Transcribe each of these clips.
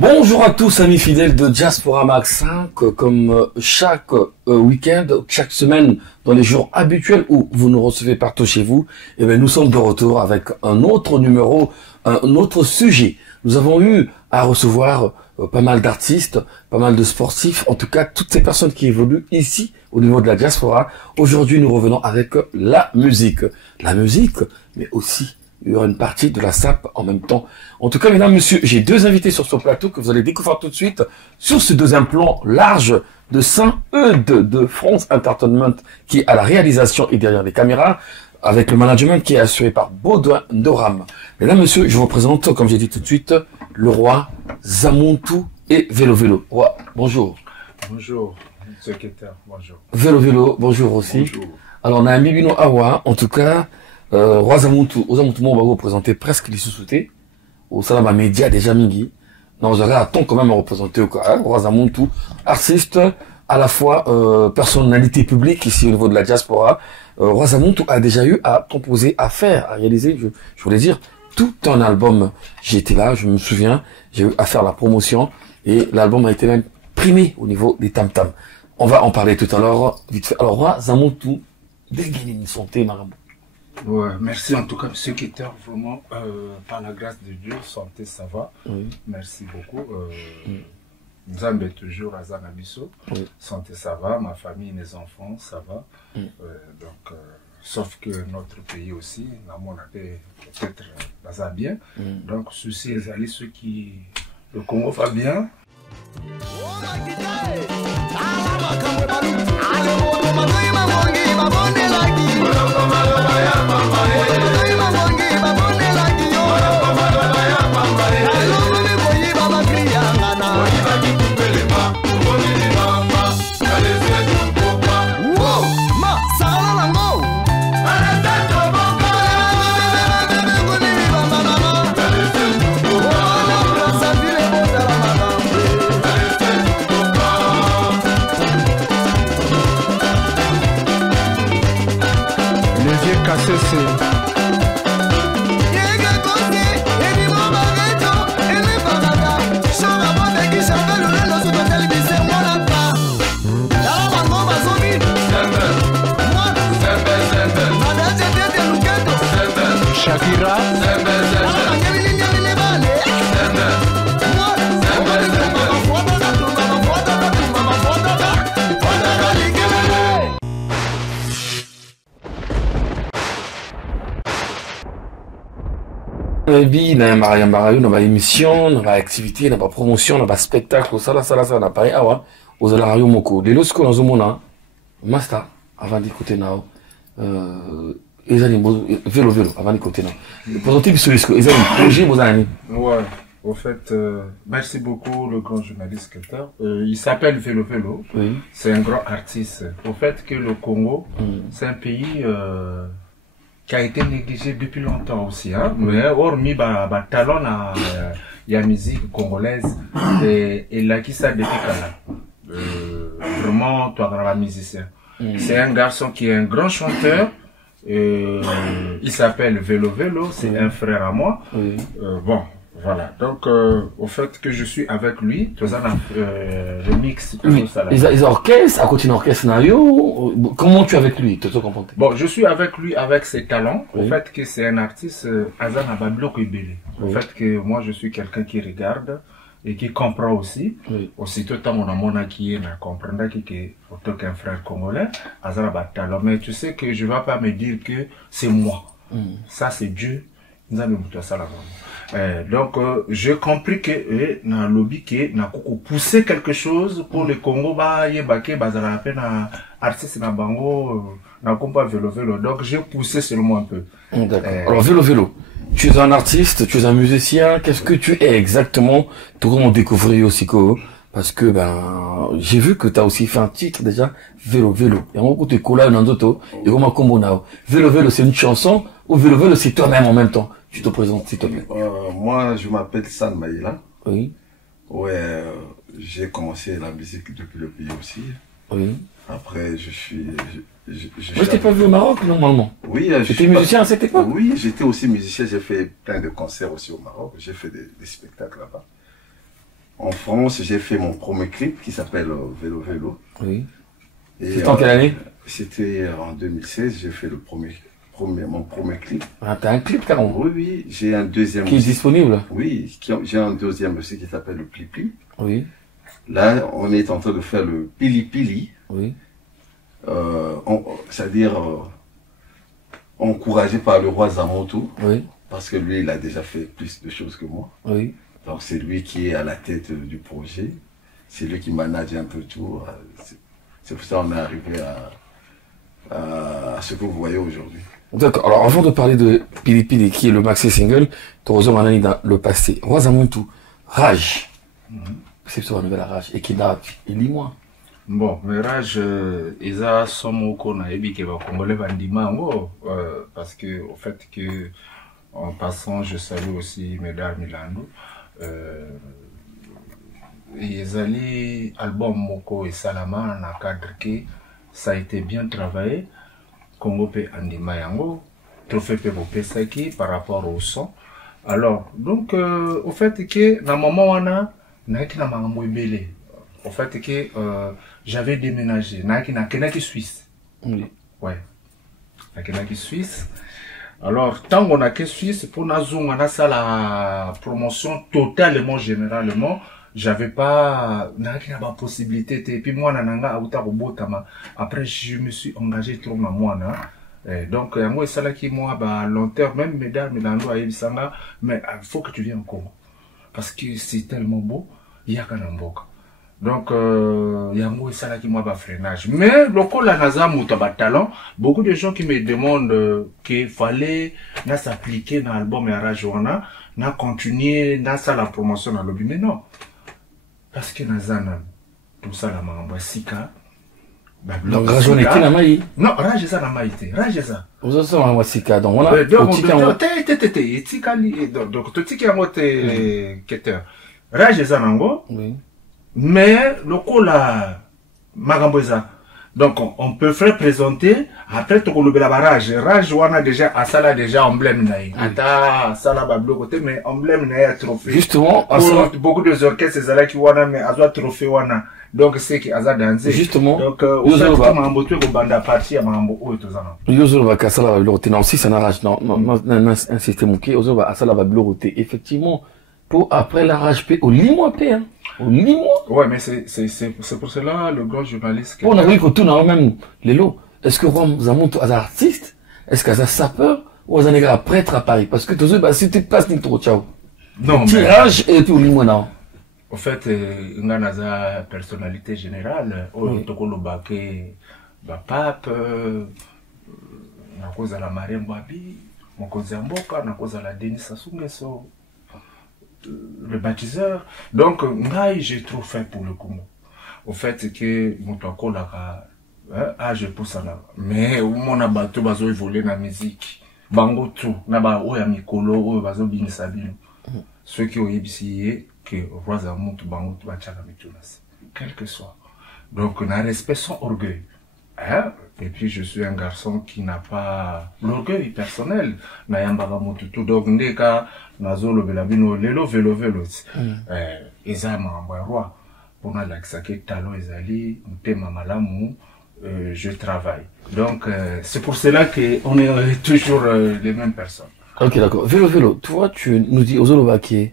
Bonjour à tous amis fidèles de Diaspora Max 5, comme chaque week-end, chaque semaine, dans les jours habituels où vous nous recevez partout chez vous, et bien nous sommes de retour avec un autre numéro, un autre sujet. Nous avons eu à recevoir pas mal d'artistes, pas mal de sportifs, en tout cas toutes ces personnes qui évoluent ici au niveau de la diaspora. Aujourd'hui nous revenons avec la musique, mais aussi il y aura une partie de la SAP en même temps. En tout cas, mesdames, messieurs, j'ai deux invités sur ce plateau que vous allez découvrir tout de suite sur ce deuxième plan large de Saint-Eudes de France Entertainment qui est à la réalisation et derrière les caméras avec le management qui est assuré par Baudouin Doram. Mesdames, messieurs, je vous présente, comme j'ai dit tout de suite, le roi Zamontou et Vélo Vélo. Roi, bonjour. Bonjour, secrétaire, bonjour. Vélo Vélo, bonjour aussi. Bonjour. Alors, on a un Mibino Awa, en tout cas, Roi Zamontou, on va vous présenter presque les sous-soutés. Au Salama Média déjà Mingi. Non, vous aurez à temps quand même à représenter au cas. Roi Zamontou, artiste, à la fois personnalité publique ici au niveau de la diaspora. Roi Zamontou a déjà eu à composer, à faire, à réaliser, je voulais dire, tout un album. J'étais là, je me souviens, j'ai eu à faire la promotion et l'album a été même primé au niveau des tam-tam. On va en parler tout à l'heure, vite fait. Alors, Roi Zamontou, dégaine santé, madame. Ouais, merci en tout cas, monsieur Keter, vraiment, par la grâce de Dieu, santé, ça va. Oui. Merci beaucoup. Nous avons toujours à Zanabiso. Oui. Santé, ça va. Ma famille, mes enfants, ça va. Donc, sauf que notre pays aussi, on a peut-être ça bien. Donc, ceci est allé ceux qui. Le Congo va bien. Shakira. Bi na Maria Marayu na ba émission na ba activité na ba promotion na ba spectacle ça na pareil awa aux alarayo moko de lorsque nous omona master avant d'écouter nao ezali vélo avant d'écouter nao présenter biso ezali projet bozani. Ouais, au fait merci beaucoup le grand journaliste Keter. Il s'appelle Vélo Vélo. Oui. C'est un grand artiste. Au fait que le Congo c'est un pays qui a été négligé depuis longtemps aussi, hein. Mais hormis talent il y a musique congolaise et là qui ça depuis vraiment toi grand musicien. C'est un garçon qui est un grand chanteur. Il s'appelle Vélo Vélo, c'est un frère à moi. Bon, voilà. Donc au fait que je suis avec lui, tout ça le mix. Les orchestres, à côté d'orchestre comment tu es avec lui? Bon, je suis avec lui avec ses talents. Au fait que c'est un artiste Azana Bablo Kibele. Au fait que moi je suis quelqu'un qui regarde et qui comprend aussi. Aussitôt tant mon qui est comprendre que autant qu'un frère congolais Azana Batalo. Mais tu sais que je ne vais pas me dire que c'est moi. Ça c'est Dieu. Nous avons tout ça là. Donc j'ai compris que dans le lobby que n'a poussé quelque chose pour le Congo bazara peine artiste na bango na compa Vélo Vélo. Donc j'ai poussé seulement un peu. Alors Vélo Vélo, tu es un artiste, tu es un musicien, qu'est-ce que tu es exactement? Comment découvrir aussi parce que j'ai vu que tu as aussi fait un titre déjà Vélo Vélo. Et on écoute Kola Nandoto et Roma Kombonao. Vélo Vélo c'est une chanson ou Vélo Vélo c'est toi-même en même temps? Tu te présentes s'il te plaît. Moi je m'appelle San Maïla. Oui. Ouais, j'ai commencé la musique depuis le pays aussi. Oui. Après je suis Moi, je t'ai pas vu au Maroc, normalement. Oui, j'étais musicien à cette époque. Oui, j'étais aussi musicien. J'ai fait plein de concerts aussi au Maroc. J'ai fait des spectacles là-bas. En France, j'ai fait mon premier clip qui s'appelle Vélo Vélo. Oui. C'était en quelle année? C'était en 2016, j'ai fait mon premier clip. Ah, t'as un clip, carrément? Oui, oui, j'ai un deuxième qui est aussi. Disponible? Oui, j'ai un deuxième aussi qui s'appelle le Pli Pli. Oui. Là, on est en train de faire le Pili Pili. Oui. C'est-à-dire encouragé par le roi Zamoto. Oui. Parce que lui, il a déjà fait plus de choses que moi. Oui. Donc c'est lui qui est à la tête du projet. C'est lui qui manage un peu tout. C'est pour ça qu'on est arrivé à ce que vous voyez aujourd'hui. D'accord. Alors, avant de parler de Pili Pili, qui est le maxi single, Torozo Manani dans le passé, Roi Zamotu, Rage. C'est sur la nouvelle Rage. Et qui n'a, il lit moins. Bon, mais Rage, Isa Somoko na ebi ke ba Congolais bandimango, parce que, au fait que, en passant, je salue aussi Médard Milando. Ezali album Moko et Salama na cadre que ça a été bien travaillé. Congo pe andima yango, trophée pe bopesaki par rapport au son. Alors, donc, au fait que, na moment wana, na ki na mangambo ebele. Au fait que, j'avais déménagé. Na Kenaki Suisse. Oui. Ouais. Na Kenaki Suisse. Alors, tant qu'on a que Suisse, pour Nazoum, on a ça la promotion totalement, généralement, j'avais pas, n'a pas possibilité, et puis moi, nananga, auta robotama. Après, je me suis engagé trop ma moi, donc, moi, ça là qui, moi, bah, long terme, même Médard, Milando, Aïbisanga, mais, faut que tu viennes au Congo. Parce que c'est tellement beau, il y a qu'un emboc. Donc, il y a moi, ça là qui, moi, bah, freinage. Mais, le col, la Naza, Moutaba talent, beaucoup de gens qui me demandent qu'il fallait, n'a s'appliquer dans l'album et à Rajoana, n'a continué, n'a ça la promotion dans l'objet, mais non. Parce que Nazana, tout ça, la mamba, Sika, donc, Rajoana est qui la maï? Non, Rajeza la maïté, Rajeza. Vous avez ça, moi, Sika. Donc, on a, donc, tout qui a moté, Rajeza nango. Oui. Mais, le coup là, Magamboza. Donc, on peut faire présenter, après, tu le barrage. Rage, on a déjà, à ça là, déjà, emblème naï. Ata, ça là, bablo côté, mais emblème naï à trophée. Justement, beaucoup de orchestres, c'est là qui wana, mais à trophée wana. Donc, c'est qui a dansé. Justement. Donc, au fait, tu m'as emboté au banda parti, à m'embo, ou et tout ça. Yozo va casser la bablote. Non, si ça n'arrache, non, un système qui, Yozo va à ça la bablote. Effectivement, pour après la rage P, au limo P, hein. Au limo. Ouais, mais c'est pour cela, le grand journaliste. On a vu que tout n'a même les lots. Est-ce que Rome Zamoto est artiste? Est-ce qu'il est sapeur? Ou est-ce qu'il est prêtre à Paris? Parce que tout ça, si tu passes, ni trop, ciao. Non, tirage et puis au limo, non. En fait, il y a une personnalité générale. Au Tokolo Baké, pape, na cause de la marée Mbabi, na cause de Mboka, na cause de la Denis Sassou Nguesso, le baptiseur. Donc, moi, j'ai trop fait pour le Congo. Au fait que mon toko là, je pousse ça. Mais mon abato bazo évoluer dans la musique. Bango tout, naba oya mikolo, bazo bini sabino. Ceux qui ont ébissé que roi Zamotu bango tout bachaka mitunas. Quel que soit. Donc, on a respect sans orgueil. Et puis, je suis un garçon qui n'a pas l'orgueil personnel. Nayambaba mututu. Donc, ndeka, nazo lo belabino, lelo velo velo. Eza mamba roi. On a l'accès talon ezali, mutema malamu, je travaille. Donc, c'est pour cela qu'on est toujours les mêmes personnes. Ok, d'accord. Vélo, vélo. Toi, tu nous dis aux Olobaki,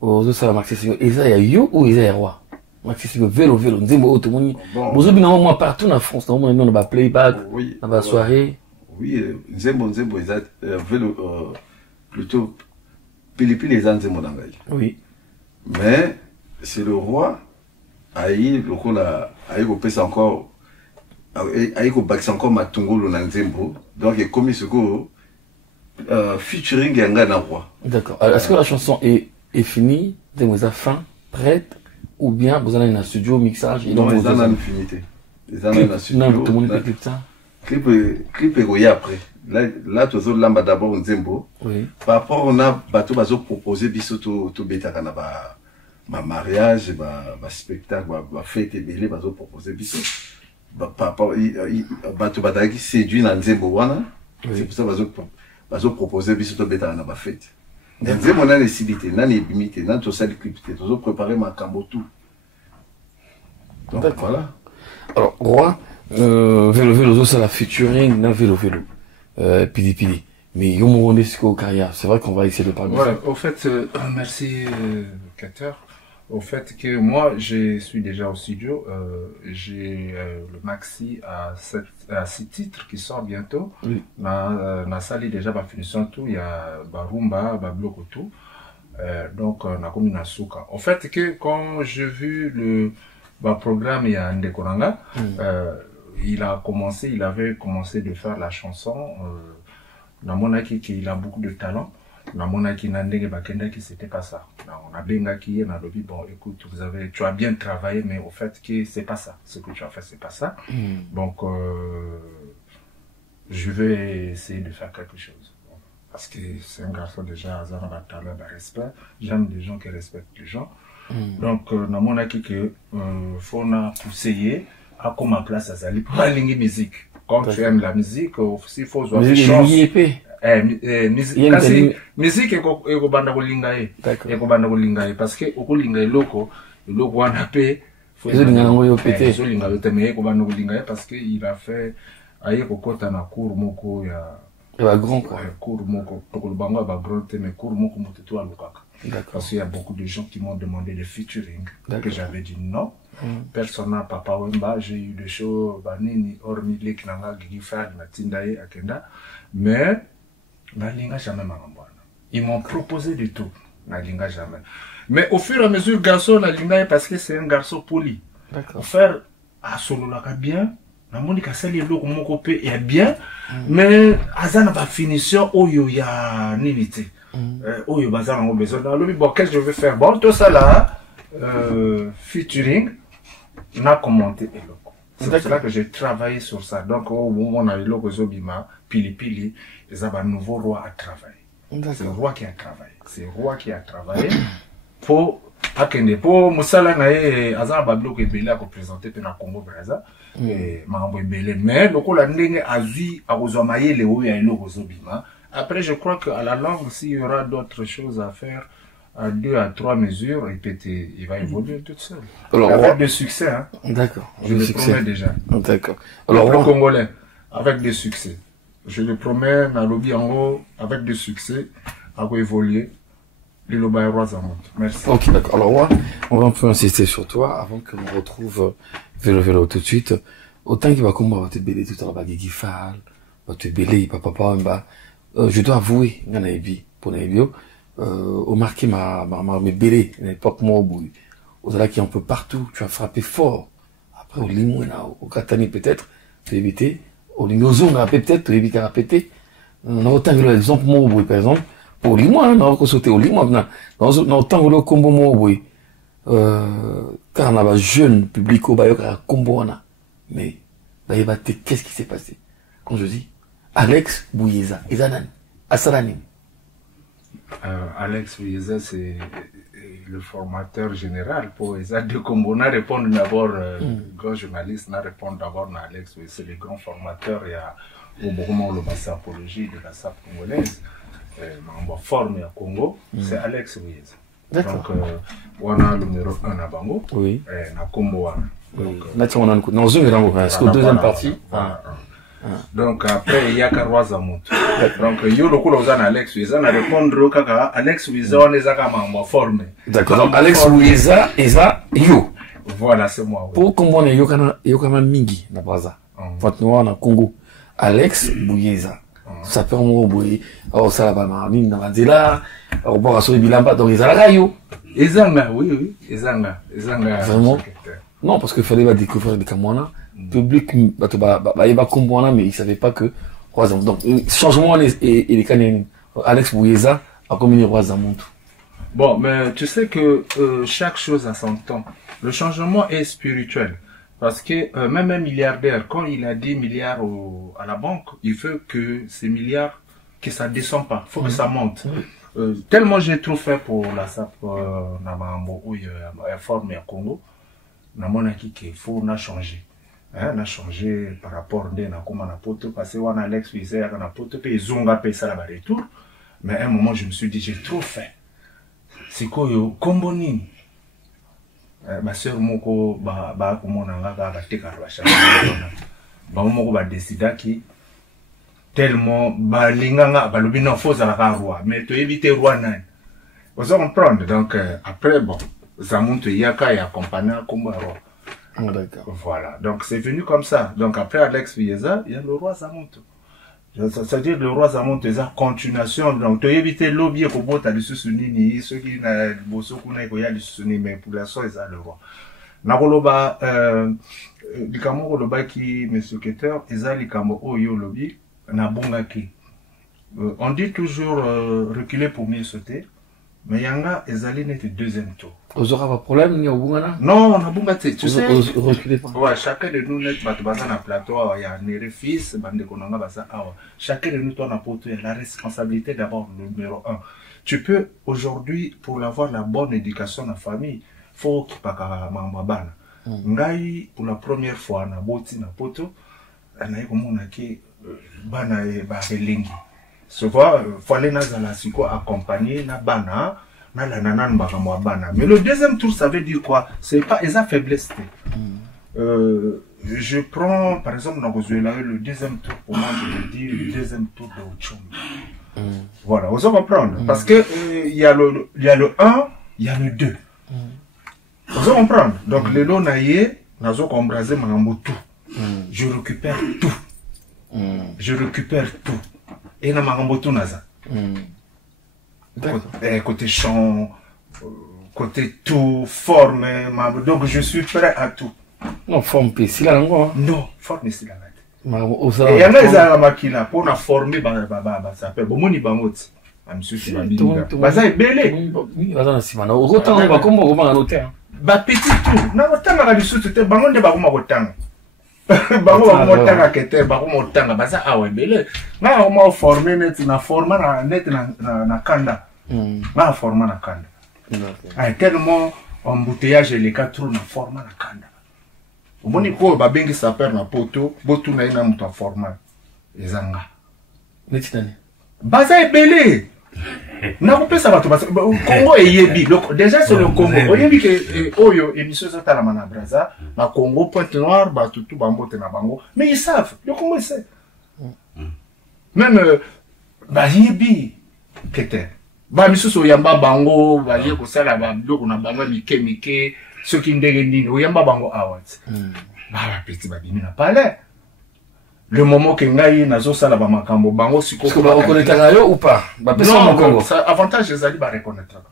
aux Osalamarxis, Eza ya yo ou Eza ya roi? Maxi vélo, vélo. Nzembo otomoni. Vous avez moi partout en France, on a playback, on a soirée. Oui, Nzembo, Eza, vélo, plutôt, Pili les Nzembo d'Angaï. Oui. Mais, c'est le roi. Aïe, le coup là, aïe, vous pèse encore, aïe, vous bâtissez encore ma tungolo dans Nzembo. Donc, il est commis ce coup, featuring Yanga na roi. D'accord. Est-ce que la chanson est finie, vous avez fin, prête, ou bien vous allez dans un studio, mixage, et non, ils en ont une finité. Ils en ont un studio. Non, tout le monde clip ça. Clip est après. Là, tout le monde d'abord Nzembo. Oui. Par rapport, on a bateau, bateau proposé, biso tout bêta kanaba. Ma mariage, ma spectacle, ma fête et belé, bazo proposer biso. Papa, bato badagi séduit dans Nzembo wana. C'est pour ça bazo proposer biso to beta na ba fête. nze mona nesilite nani ebimite nani tosali clip te tozo préparer makambo tout. Donc voilà. Alors Roi, vélo c'est la featuring na vélo pili. Mais Yomoronde Siko Carrière, c'est vrai qu'on va essayer de parler. Voilà, au fait, merci Kater. Au fait que moi, je suis déjà au studio. J'ai le maxi à 6 titres qui sort bientôt. Oui. Na sali déjà ma finition tout. Il y a Barumba, Babloko tout. Donc, na comme na souka. Au fait que quand j'ai vu le programme il y a Ndekonanga, il avait commencé de faire la chanson. Namonaki qu'il a beaucoup de talent. Namonaki Nandenge Bakenda qui c'était pas ça. On a benga qui est dans le bon écoute, tu as bien travaillé, mais au fait que c'est pas ça. Ce que tu as fait, c'est pas ça. Donc, je vais essayer de faire quelque chose. Parce que c'est un garçon déjà, Azan a talent, respect. J'aime les gens qui respectent les gens. Donc, Namonaki que, faut na pousser à comme ma place à Zali pour la ligne musique. Quand tu aimes la musique, aussi faut jouer des choses. Musique eko banda kolingaye. Eko banda kolingaye parce que okolingaye loko wana pe faut linga yote mais eko banda kolingaye parce que il a fait aye kokota na cour moko ya grand quoi. Cour moko tokolo bango ba grand mais cour moko moteto alukaka. Parce qu'il y a beaucoup de gens qui m'ont demandé le featuring que j'avais dit non. Persona Papa Wemba, j'ai eu des shows banini hormis les kinanga Gigi Fag na Tindaye Akenda, mais na linga jamais marambwana. Ils m'ont proposé du tout, na linga jamais. Mais au fur et à mesure garçon na linga parce que c'est un garçon poli. D'accord. Faire à solo la bien, na monika sali loko moko pe ya bien, mais azana ba finition oyo ya nilité. Oyo bazana ngo besoin dans le bon qu'est-ce que je vais faire bon tout ça là featuring n'a commenté et loco. C'est pour cela que j'ai travaillé sur ça. Donc, au moment où on a eu loco Zobima, Pili, ils ont un nouveau roi à travailler. C'est le roi qui a travaillé. C'est le roi qui a travaillé pour Akende. Pour Moussala Nae, Azan Bablo Kebele a représenté dans le Congo Braza. Et Mambo Ebele. Mais, loco la Ndenge Azui, a Ozomaye, le Oya et loco Zobima. Après, je crois qu'à la langue, s'il y aura d'autres choses à faire, à 2 à 3 mesures, et puis il va évoluer tout seul. Alors, avec des succès, hein. D'accord. Je le promets déjà. D'accord. Alors, le Congolais, avec des succès. Je le promets, na lobby en haut, avec des succès, à évoluer. Le lobby roi Zamont. Merci. Ok, d'accord. Alors, moi, on va un peu insister sur toi, avant que l'on retrouve Vélo tout de suite. Autant qu'il va combattre, te bêler tout à l'heure, Gigi Fall, te bêler, papa, je dois avouer, il y en a une pour Naibio. Au marqué mes bélés, à l'époque, moi, aux ala qui un peu partout, tu as frappé fort. Après, au limon, au katani, peut-être, tu as évité. Au limozon, peut-être, tu as évité à répéter. On a autant que l'exemple, moi, par exemple, pour limon, on a sauté au limon, on a autant que le combo, moi, car on a un jeune public au bayoc à combo, mais, qu'est-ce qui s'est passé? Quand je dis, Alex Bouyeza, Ezanan, Asalanim. Alex Wiesa, c'est le formateur général pour les de Combo. On répondre d'abord, grand journaliste, on répond d'abord à Alex Wiesa, c'est le grand formateur. Il y a au moment le bassin apologie de la SAP congolaise, on va former à Congo, c'est Alex Wiesa. Donc, on a le numéro 1 à Bango, oui. Et à Combo. Donc, on a une deuxième partie. Donc après il y a Karwa Zamont. Donc yo le coup Alex Wiesa na répondre kaka Alex Wiesa on est à ma formé. D'accord. Donc Alex Wiesa eza yo. Voilà, c'est moi. Pour comprendre yo kana mingi na Braza. Fatnoa na Congo. Alex Wiesa. Ça peut moi boy. Oh ça va marine na Vanzela. Au bord à sur bilamba donc ils ala yo. Ezanga oui, ezanga. Vraiment. Non parce que fallait va découvrir des Kamwana. Public, il va comprendre, mais il savait pas que donc changement et les canons. Alex Bouyeza a commis roi Zamont. Bon, mais tu sais que chaque chose a son temps. Le changement est spirituel. Parce que même un milliardaire, quand il a 10 milliards à la banque, il veut que ces milliards, que ça descend pas. Il faut que ça monte. Tellement j'ai trop fait pour la SAP, Namambo, où il y a formé à Congo, Namonaki, qu'il faut changer. On a changé par rapport à na poto parce que on Alex Wiesa na poto pe zonga pe ça la retour Mais à un moment, je me suis dit, j'ai trop fait. C'est quoi, yo, combo nini? Ma soeur, moko, comment on a décidé qui tellement, linganga, lobi non, faut à roi. Mais tu éviter roi nan. Vous allez comprendre. Donc, après, bon, Zamuntu Yaka et accompagné comme roi. Oh, d'accord. Voilà. Donc, c'est venu comme ça. Donc, après Alex Vieza, il y a le roi Zamuntu. C'est-à-dire le roi Zamuntu, c'est une continuation. Donc, tu évites l'objet pour boire les sous-sounis, ceux qui n'ont pas les sous-sounis, mais pour l'instant, ils ont le roi. Nakoloba, likamo koloba qui, monsieur Keter, ils ont likamo oyo lobby, na bongaki. On dit toujours reculer pour mieux sauter. Mais Yanga, Ezali n'était deuxième tour. Vous aurez pas de problème, ni au Bungana? Non, on a Bungati. Tu sais, reculez pas. Ouais, chacun de nous, net, na plateau, il y a un fils, bande konanga, basa, awa. Chacun de nous, toi, na poto, il y a la responsabilité d'avoir le numéro 1. Tu peux, aujourd'hui, pour avoir la bonne éducation dans la famille, faut qu'il n'y ait pas mambabana. Ngai, pour la première fois, na boti, na poto, na yekomona ki, bana e ba relingi. Souvent, fallait nazala siko accompagner na bana, na la nanan bakamwa bana. Mais le deuxième tour, ça veut dire quoi? C'est pas esa faiblesse. Je prends, par exemple, dans le deuxième tour, pour moi, je veux dire le deuxième tour de Ochombi. Voilà, vous allez comprendre. Parce que il y a le 1, il y a le 2. Vous allez comprendre. Donc, le lot naïe, nazo kombraze mangambo tout. Je récupère tout. Je récupère tout. Et na maramboto naza. Côté chant, côté tout, forme, donc je suis prêt à tout. Non, forme c'est là encore. Non, forme c'est là. Et il y en a des makila pour na former ça s'appelle bomoni bamoti. Monsieur Sibabinga. Baza ebele. Oui, baza na simana. Autant ba kombo ko ba noter. Ba petit tout. Na otanga na biso te bango nde ba ko makotanga. Bango ba motanga kete ba ko motanga baza awe bele na o ma former net na forma na net na kanda na forma na kanda ay tellement embouteillage les quatre na forma na kanda omoni ko ba bengi saper na poto botu na ina muta forma ezanga net tani baza ebele na kopesa bato Congo eyebi déjà c'est le Congo oyebi que oyo émission ça la mana braza na Congo Pointe-Noire bato tout bambote na bango mais ils savent le Congo il sait même ba yebi kete ba misusu yamba bango ba ye ko sala ba biloko na bango mike ceux qui ndenge ndini oyamba bango awards ba petit ba bimi na palais. Le moment que ngai nazo sala ba makambo bango siko ko ba reconnaître yo ou pas ba personne au Congo ça avantage les ali ba reconnaître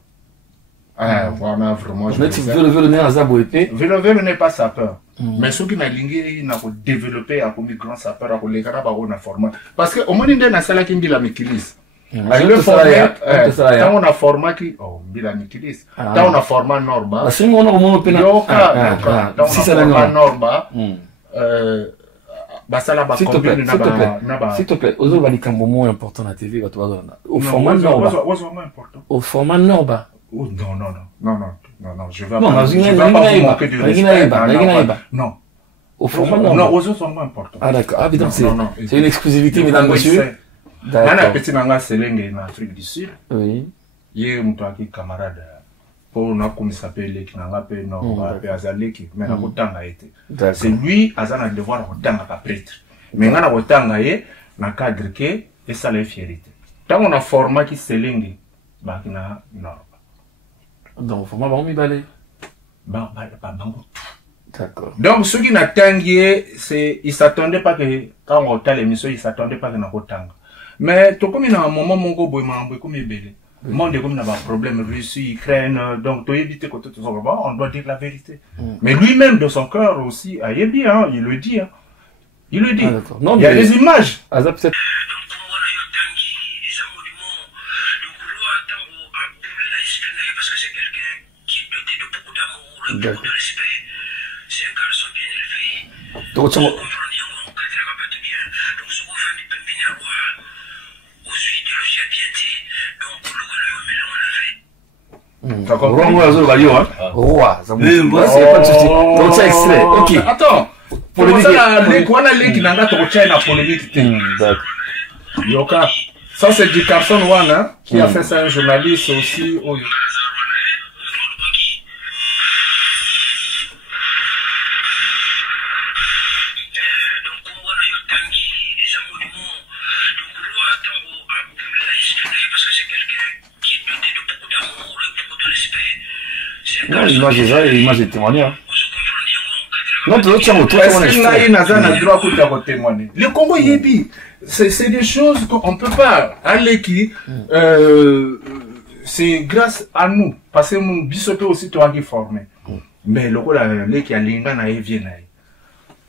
voilà vraiment je veux ne azabo épée velo n'est pas sapeur mais ceux qui na lingi na ko développer a comme grand sapeur a ko lekara ba na format parce que au moins ndé na sala ki mbila mikilis le format tant on a format qui mbila mikilis tant on a format norba si on a pena si c'est la norba s'il te plaît, aux autres, il y a un moment important à la TV. Au format Norba. Au format Norba. Non, je vais pas vous manquer de respect. Non. Au format Norba. Non, aux autres sont moins importants. Ah, d'accord. Ah, évidemment, c'est une exclusivité, mesdames, messieurs. D'accord. Petit nanga Selenge en Afrique du Sud. Oui. Il y a un camarade. Pour nous, comme il s'appelle, qui n'a pas pu non, Azaleki, mais n'a pas été. C'est lui, Azan a devoir autant à prêtre. Mais on a autant à na cadre que et ça la fierté. Tant on a format qui s'élingue, bah qui n'a non. Donc format bon mi balé. Bah d'accord. Donc ceux qui n'attendent c'est ils s'attendaient pas que quand on a l'émission ils s'attendaient pas que n'a autant. Mais tout comme il y a un moment mon go boy m'a comme belé. Monde comme n'a pas problème Russie, Ukraine, donc tu éviter que tout ça on doit dire la vérité. Mais lui-même de son cœur aussi, bien, il le dit. Il le dit. Non, il y a des images. Peut-être. Parce que c'est quelqu'un qui me dit de beaucoup d'amour, beaucoup de respect. C'est un garçon bien élevé. Donc, ça va. Roi, ça c'est pas de souci. Donc c'est extrait. Ok. Attends. Pour ça, on a les qui n'ont pas de polémique. D'accord. Yoka, Ça, c'est du Carson One, hein, qui a fait ça, un journaliste aussi. Oh. Non, l'image est là et l'image est témoignée. Hein. Non, tu tiens au tour. Le Congo Yébi, c'est des choses qu'on ne peut pas aller qui. C'est grâce à nous. Parce que mon bisoté aussi, toi qui formé. Mais le rôle qui a l'ingana et vient.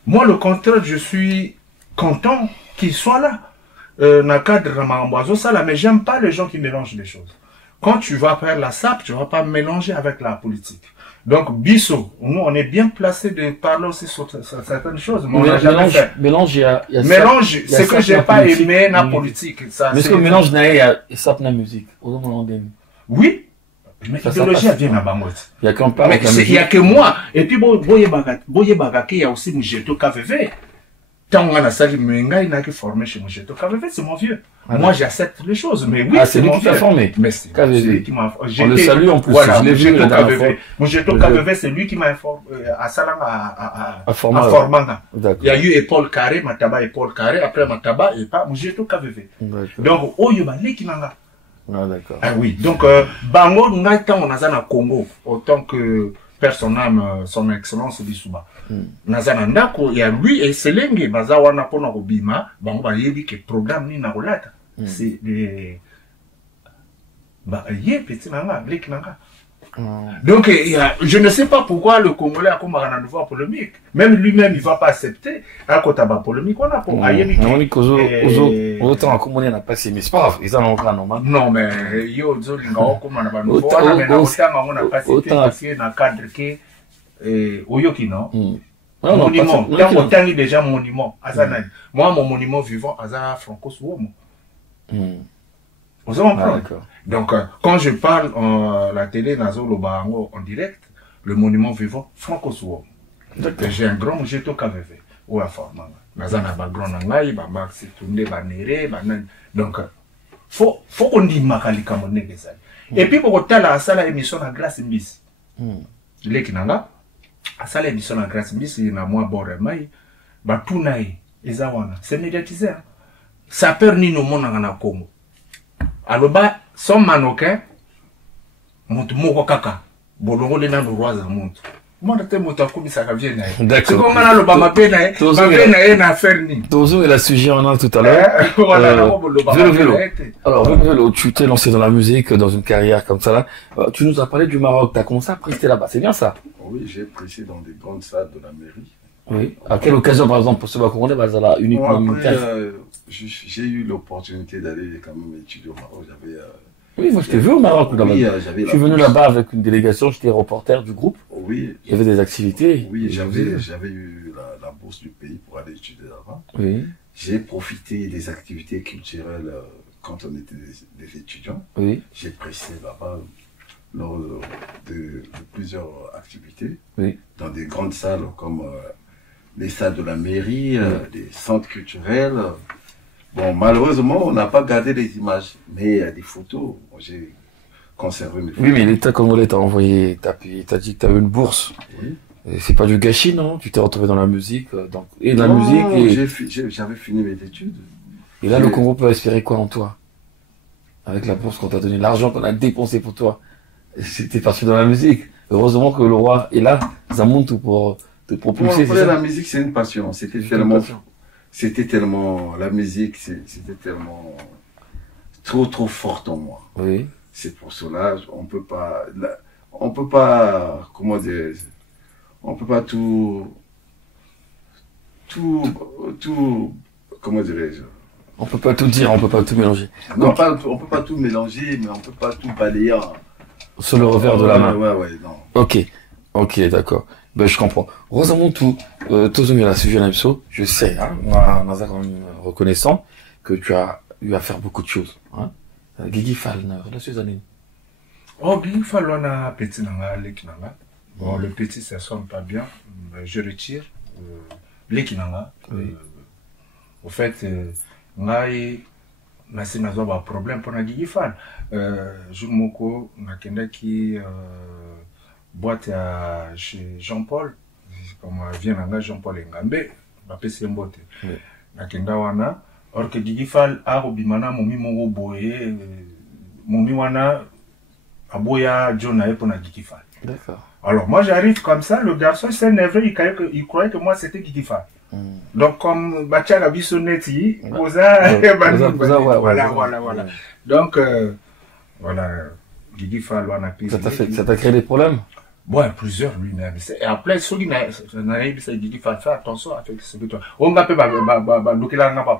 Moi, le contraire, je suis content qu'il soit là. Dans le cadre de Ramamboiseau, ça là, mais j'aime pas les gens qui mélangent les choses. Quand tu vas faire la SAP, tu vas pas mélanger avec la politique. Donc, Bisso, nous, on est bien placé de parler aussi sur certaines choses. Mais on n'a jamais fait. Mélange, il y a mélange, c'est que j'ai pas aimé la politique. Mais est-ce que mélange il y a SAP la musique? Oui. Mais l'idéologie, elle vient à Bangot. Il y a qu'un pas. Il y a que moi. Et puis, Boye Bagake, il y a aussi Moujeto KVV. Tant on a ça, il n'a qui formé chez Moujeto KVV, c'est mon vieux. Moi, j'accepte les choses, mais oui. C'est lui qui t'a formé. Mais c'est lui qui m'a formé. On le salue en plus. Voilà, Moujeto KVV. Moujeto KVV, c'est lui qui m'a informé à Salang, à Formanga. Il y a eu Paul Carré, Mataba et Paul Carré, après Mataba et pas Moujeto KVV. Donc, Oyoba, lui qui m'a. Ah, d'accord. Ah oui, donc, Bango, on a tant, on a ça Congo, autant que personne âme, son excellence Bissouba. Nazana ndako ya lui et selenge baza wana pona kobima bango bayebi ke programme ni na kolata c'est des ba yé petit nanga blek nanga. Donc je ne sais pas pourquoi le Congolais a comme un nouveau polémique. Même lui-même il va pas accepter à côté de la polémique on a pour ayebi autant à Congolais n'a pas c'est mais c'est pas grave ils en ont pas normal. Non mais yo zo linga comme na ba nouveau on a maintenant on a pas cité parce que na cadre que Oyoki non. Monument. Tant qu'on déjà monument. Moi, mon monument vivant, Aza Franco Souomo. Vous comprenez? Donc, quand je parle la télé, Nazo Lobango en direct, le monument vivant, Franco Souomo. J'ai un grand Moujeto KVV. Ou à Formanga. Nazana Bagron Nangai, Bamba, Situnde, Banere, Banan. Donc, faut qu'on dise Makali Kamone Gezali. Et puis, pour que tu aies la émission à Grâce Mbis. Lekinanga. À ça l'émission en grâce bis il y a moi boremai ba tunaï ezawana c'est médiatisé ça perd ni no mona na Congo aloba son manoke mutu moko kaka bolongo le na roi za muntu moi te mutu akomisa ka vienne c'est comme na loba mapena mapena na faire ni Tozo et la sujet on a tout à l'heure alors tu t'es lancé dans la musique dans une carrière comme ça là tu nous as parlé du Maroc tu as commencé à prester là-bas c'est bien ça? Oui, j'ai prêché dans des grandes salles de la mairie. Oui. À quelle occasion, par exemple, pour ce Bakourondé, uniquement j'ai eu l'opportunité d'aller quand même étudier au Maroc. Oui, moi je t'ai vu au Maroc. Oui, je suis venu là-bas avec une délégation, j'étais reporter du groupe. Oui. Il y avait des activités. Oui, j'avais eu la bourse du pays pour aller étudier là-bas. Oui. J'ai profité des activités culturelles quand on était des étudiants. Oui. J'ai prêché là-bas. Lors de plusieurs activités, dans des grandes salles comme les salles de la mairie, des centres culturels. Bon, malheureusement, on n'a pas gardé les images, mais il y a des photos. J'ai conservé mes photos. Oui, mais l'État congolais t'a envoyé, t'a dit que tu as eu une bourse. Oui. C'est pas du gâchis, non? Tu t'es retrouvé dans la musique, j'avais fini mes études. Et là, le Congo peut espérer quoi en toi? Avec la bourse qu'on t'a donnée, l'argent qu'on a dépensé pour toi. C'était parti dans la musique. Heureusement que le roi est là, Zamuntu, pour te propulser. Après, la musique, c'est une passion. C'était tellement, la musique, c'était tellement trop forte en moi. Oui. C'est pour cela, on peut pas, comment dire, on peut pas tout, comment dirais-je? On peut pas tout dire, on peut pas tout mélanger. Non, on peut pas tout mélanger, mais on peut pas tout balayer. Sur le revers de la main. Ouais, non. Ok, d'accord. Ben, je comprends. Rosamond, Tozomi, la sujet l'AMSO, je sais, hein, moi, on a quand même reconnaissant que tu as eu à faire beaucoup de choses, hein. Guigui Fall, la Suzanne. Oh, Guigui Fall, on a petit nanga, l'équinanga. Bon, le petit, ça sonne pas bien. Je retire, l'équinanga. Au fait, nasi nazo ba problème pour na Guigui Fall. Jour moko nakendaki boîte à chez Jean-Paul, comme vient là Jean-Paul Ngambe, ba pesi mbote. Nakenda wana or que Guigui Fall a robimana momi moko boye momi wana aboya John aye pour na Guigui Fall. D'accord. Alors moi j'arrive comme ça, le garçon c'est nerveux, il croyait que moi c'était Guigui Fall. Donc comme Bacha la bisonneti, voilà. Donc voilà, Guigui Fall on a pris. Ça t'a créé des problèmes? Bon, plusieurs lui-même. Et après, ceux qui n'ont Guigui Fall, fais attention avec ce que toi. On n'a pas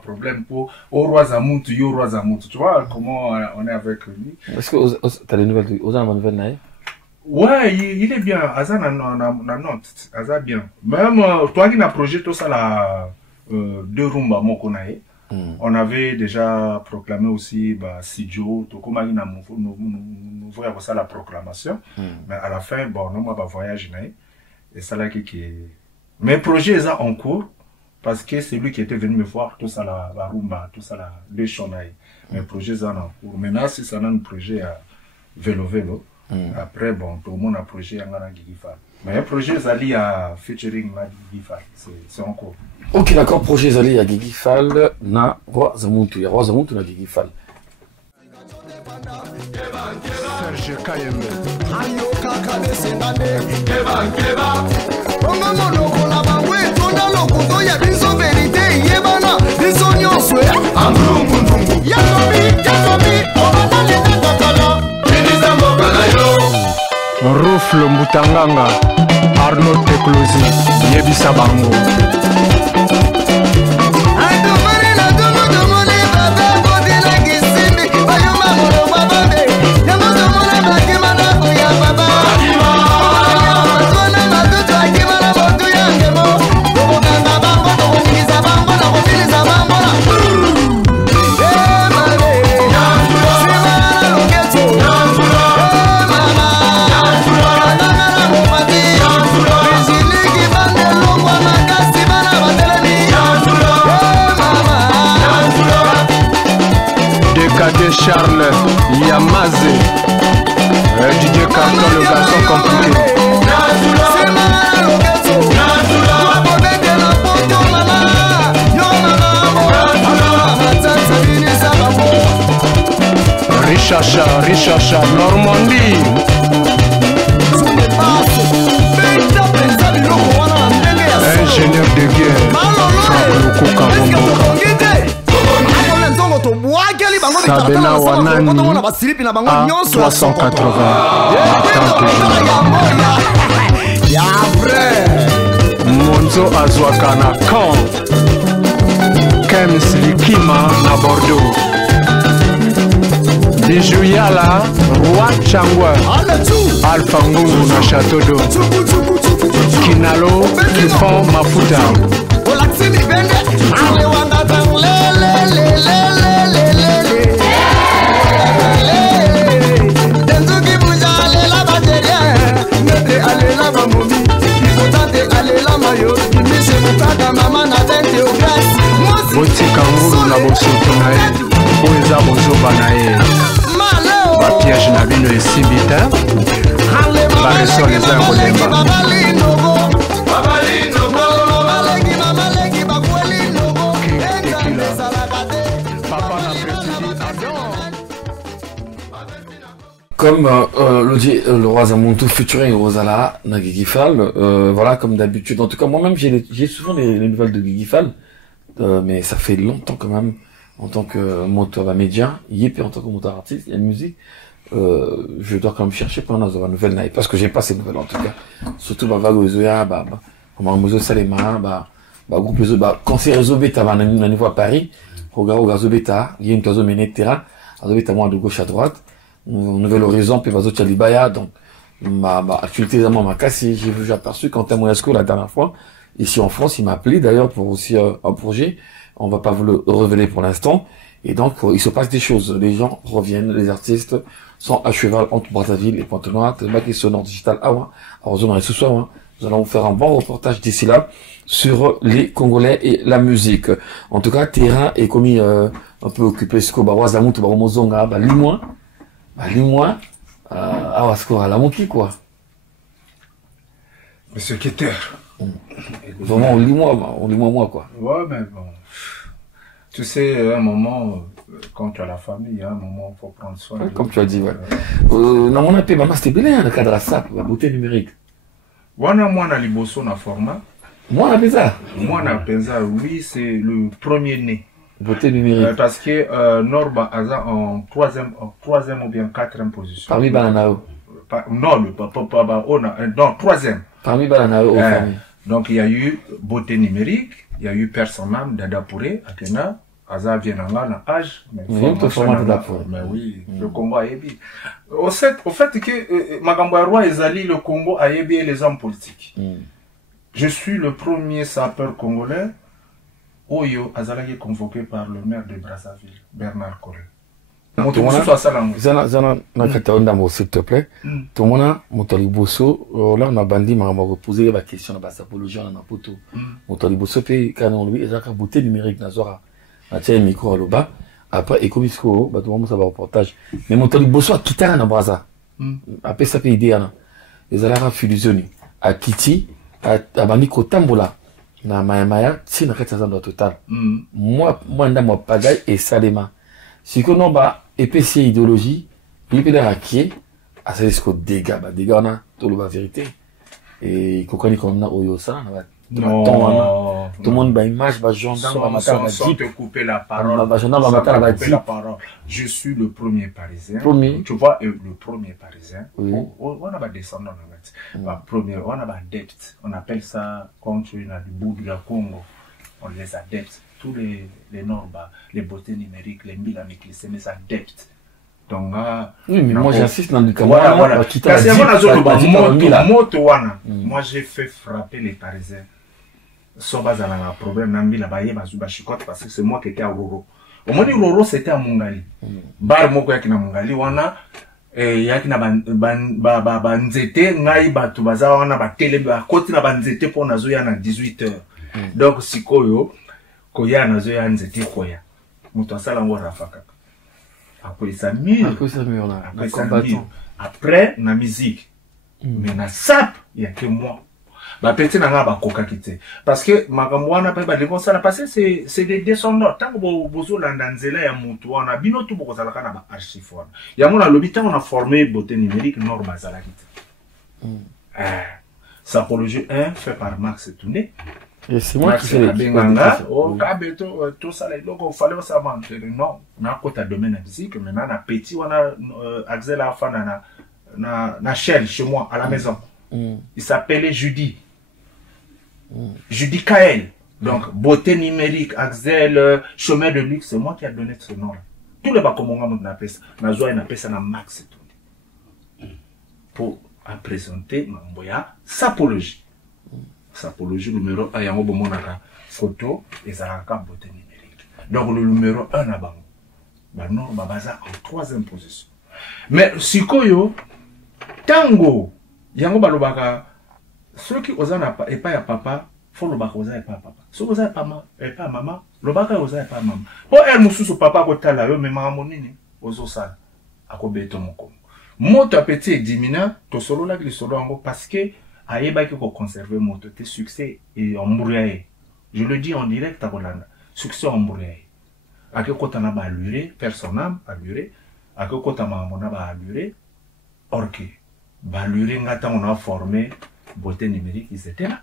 problème pour au roi Zamout, yo roi Zamout. Tu vois comment on est avec lui. Est-ce que t'as des nouvelles? Aux nouvelles naïves? Ouais, il est bien. Azan na note. Azan bien. Même toi qui n'as projet tout ça là, deux rumba mokonae. On avait déjà proclamé aussi bah Sidjo, tout comme il a nous voyons ça la proclamation. Mais à la fin, bon, non, bah voyage nae. Et ça là qui mes projets sont en cours parce que c'est lui qui était venu me voir tout ça la rumba, tout ça là, deux chonae. Mes projets sont en cours. Maintenant, si ça a un projet à vélo. Après, bon, tout le monde a un projet à Guigui Fall. Mais un projet Zali à featuring la Guigui Fall, c'est en cours. Ok, d'accord, projet Zali à Guigui Fall, na Roi Zamout, Roi Zamout na Guigui Fall. Serge Kayembe. Rufle Mbutanganga, Arnaud Teklozi, Yebisa Bango. Charles Yamaze, Didier Carton, le garçon compliqué. Richacha, Normandie. Ingénieur de guerre, Franck Loko Kabombo. Sabena Wanani à 380. Monzo Azwaka na Caen. Kems Likima na Bordeaux. Bijou Yala, Roi Changwa. Alpha Ngungu na Château d'Eau. Kinalo, Kifon Mafuta. Botika nguru na bosoto na ye po eza bozoba na ye bapiage na bino esimbi te baresol eza ya kolemba Comme le Roi Zamout featuring Rosala na Guigui Fall, voilà, comme d'habitude. En tout cas, moi-même, j'ai souvent les nouvelles de Guigui Fall, mais ça fait longtemps quand même, en tant que moteur média, et en tant que moteur artiste, et musique, je dois quand même chercher pour une nouvelle naïve, parce que j'ai pas ces nouvelles en tout cas. Surtout, Vago Ezoya, comme Mozo Salema, groupe Ezo, quand c'est réseau bêta, niveau à Paris, regarde au réseau bêta, il y a une toison menée terrain, réseau bêta moi de gauche à droite, Nouvel Horizon, puis Vazo Tchalibaya, donc, ma actualité, m'a cassé, j'ai aperçu quand Moyasco la dernière fois, ici en France, il m'a appelé d'ailleurs pour aussi un projet, on va pas vous le révéler pour l'instant, et donc, il se passe des choses, les gens reviennent, les artistes sont à cheval entre Brazzaville et Pointe-Noire, le mec est sonore digital, zone ce soir, Nous allons vous faire un bon reportage d'ici là sur les Congolais et la musique. En tout cas, terrain est commis un peu occupé ce que Wazamutu Baromozonga, lis-moi, Awaskora la moki quoi. Monsieur Keter. Vraiment, on lit moi quoi. Ouais, mais bon. Tu sais, à un moment, quand tu as la famille, à un moment, il faut prendre soin. Ouais, comme tu as dit, ouais. Dans mon appel, maman, c'était bien, le cadre à ça, la beauté numérique. Moi, na liboso na format. Moi, on appelle ça. Moi, on appelle ça, oui, c'est le premier né. Beauté numérique. Parce que Norba a en troisième ou bien quatrième position. Parmi Balanao. Non, non, troisième. Parmi Balanao, donc, il y a eu beauté numérique, il y a eu Personam, Dada Pouré, Akena, Aza Vienanga, na âge. Mais oui, le Congo a ébi. Au fait que Magamba Roi Ezali, le Congo a ébi les hommes politiques. Je suis le premier sapeur congolais, Oyo Azalagi convoqué par le maire de Brazzaville, Bernard Coré. Zana nakataonda mo s'il te plaît. Tout le monde motali bosso là on a bandi m'a posé la question na basapologie na poto. Motali bosso pe kana on lui ezaka beauté numérique na zora. Na tia micro aloba après ekomisko ba tout monde ça va reportage. Mais motali bosso a quitté na Brazza. Après ça pe idée na. Ezalaka fusioni a Kiti a bandi kotambola na maya tina kata za total. Moi ndamo pagaille et salema. Si que non ba épaissir idéologie, puis peut être qui à ce risque dégâts on a tout le vérité et qu'on comme na oyo ça tout le monde ba image ba gendarme ba matin ba te couper la parole ba gendarme ba matin ba dit je suis le premier parisien tu vois le premier parisien on a pas descendant en premier on a pas adepte on appelle ça quand tu es dans le bout de la Congo on les adeptes tous les normes, les beautés numériques, les mille avec les adeptes. Donc, oui, mais moi j'insiste dans le voilà. Moi j'ai fait frapper les Parisiens. Soba a un problème, parce que c'est moi qui étais à Roro. Au moins, Roro c'était à Mungali. Bar Moko yaki na Mungali, wana, yaki na banzete, ngai batu baza wana ba télé, ba koti na banzete pour nazo ya na 18h. Donc, sikoyo, koya nazo ya nzete koya mutu asala ngo rafaka après ça mire après na musique mais na sap ya que moi ba petit na nga ba koka kité parce que makambo wana pe ba lebo sala passer c'est des descendants tant que bozo landa nzela ya mutu wana bino tu boko sala kana ba archive wana ya mona lobita on a formé beauté numérique nord bazala kité Sapologie 1 fait par Max Touné. Et c'est moi qui fais les tout ça, il fallait savoir. Non, on a un domaine de musique, maintenant, on a petit, on a Axel Afan, on a Shell chez moi, à la maison. Il s'appelait Judy. Judy Kael. Donc, beauté numérique, Axel, chemin de luxe, c'est moi qui a donné ce nom. Tous les bakomanga, on appelle ça. On appelle ça Max Touné. Pour présenter, on a Sapologie. Sapologie numéro 1, il y a un photo et ça a beauté numérique. Donc le numéro 1 à Bango. Non, Babaza en 3e position. Mais si Koyo, Tango, il y a un ceux qui osent pas et pas à papa, faut le baka osa et pas papa. Ceux qui osent pas et pas maman, le baka osa et pas maman. Pour elle, moussou papa kota la yo, mais maman nini, ozo sal, à ko beto moko. Moto petit dimina, to solo la gli solo ango parce que Aïeba qui faut conserver mon succès et en mourir. Je le dis en direct à Rolanda. Succès en mourir. À quel côté on a alluré, personne alluré. À quel côté on a alluré, orqué. Alluré, on a formé beauté numérique, ils étaient là.